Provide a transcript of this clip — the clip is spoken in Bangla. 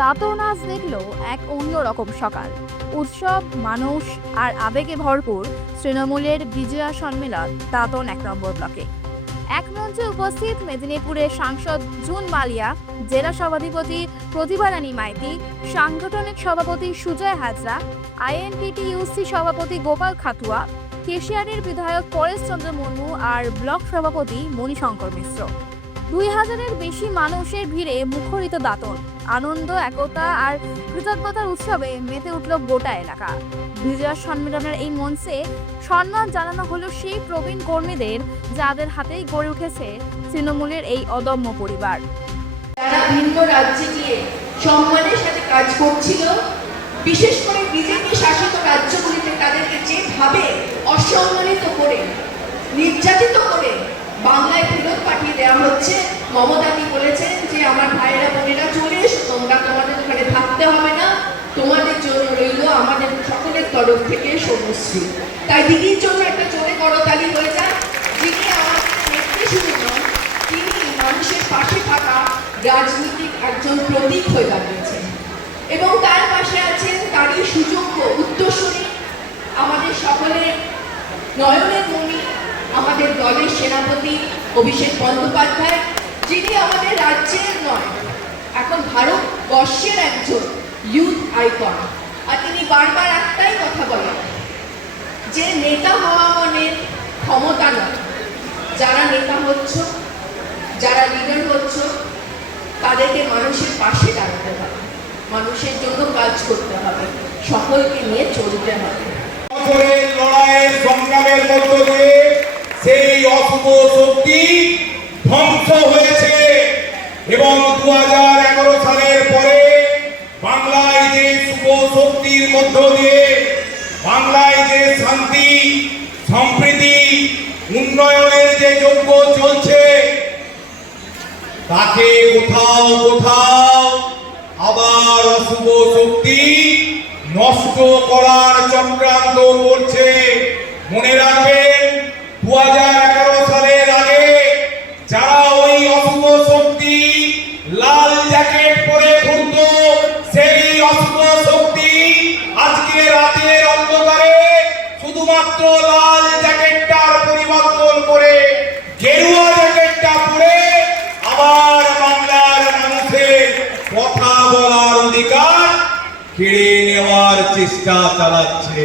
দাঁতন আজ দেখল এক অন্যরকম সকাল। উৎসব, মানুষ আর আবেগে ভরপুর তৃণমূলের বিজয়া সম্মেলন দাঁতন এক নম্বর ব্লকে। এক মঞ্চে উপস্থিত মেদিনীপুরের সাংসদ জুন মালিয়া, জেলা সভাধিপতি প্রতিভা রানী মাইতি, সাংগঠনিক সভাপতি সুজয় হাজরা, আইএনটিটিইউসি সভাপতি গোপাল খাতুয়া, কেশিয়ারের বিধায়ক পরেশ চন্দ্র মুর্মু আর ব্লক সভাপতি মণিশঙ্কর মিশ্র। দুই হাজারের বেশি মানুষের ভিড়ে মুখরিত দাঁতন। আনন্দ, একতা আর কৃতজ্ঞতার উৎসবে মেতে উঠল গোটা এলাকা। বিজয়া সম্মেলনের এই মঞ্চে সম্মান জানানো হলো সেই প্রবীণ কর্মীদের, যাদের হাতেই গড়ে উঠেছে তৃণমূলের এই অদম্য পরিবার। তারা ভিন্ন রাজ্যে গিয়ে সম্মানের সাথে কাজ করছিল। বিশেষ করে বিজেপি শাসিত রাজ্যগুলিতে তাদেরকে যেভাবে অসম্মানিত করে, নির্যাতিত করে বাংলায় দেওয়া হচ্ছে। মমতাদি বলেছেন যে, আমার ভাইয়েরা, বোনেরা, চলে এসো। তোমরা তোমাদের ওখানে থাকতে হবে না। তোমাদের জন্য রইল আমাদের সকলের তরফ থেকে সমশ্রী তাই দিদির জন্য একটা জোরে করতালি হয়ে যায়। যিনি আমাদের তিনি মানুষের পাশে থাকা রাজনীতিক একজন প্রতীক হয়ে দাঁড়িয়েছেন। এবং তার পাশে আছেন তারই সুযোগ্য উত্তরসূরি, আমাদের সকলের নয়নের মণি, আমাদের দলের সেনাপতি অভিষেক বন্দ্যোপাধ্যায়, যিনি আমাদের রাজ্যের নয়, এখন ভারতবর্ষের একজন ইউথ আইকন আর তিনি বারবার একটাই কথা বলেন, যে নেতা হওয়া মানে ক্ষমতা নয়। যারা নেতা হচ্ছ, যারা লিডার হচ্ছ, তাদেরকে মানুষের পাশে দাঁড়াতে হবে। মানুষের জন্য কাজ করতে হবে, সকলকে নিয়ে চলতে হবে। লড়াইয়ের সংগ্রামের মধ্য দিয়ে শক্তি ধ্বংস হয়েছে এবং দুহাজার এগারো সালের পরে বাংলায় যে শুভ শক্তির মধ্য দিয়ে বাংলায় যে শান্তি, সম্প্রীতি, উন্নয়নের যে যোগ্য চলছে, তাকে কোথাও কোথাও আবার অশুভ শক্তি নষ্ট করার চক্রান্ত করছে। মনে রাখবেন দু সালের আগে যারা ওই অশুভ শক্তি লাল জ্যাকেট পরে ঘুরত, সেই অশুভ শক্তি আজকে রাতের অন্ধকারে শুধুমাত্র লাল জ্যাকেটটার পরিবর্তন করে, গেরুয়া জ্যাকেটটা পরে আবার বাংলার মানুষের কথা বলার অধিকার কেড়ে নেওয়ার চেষ্টা চালাচ্ছে।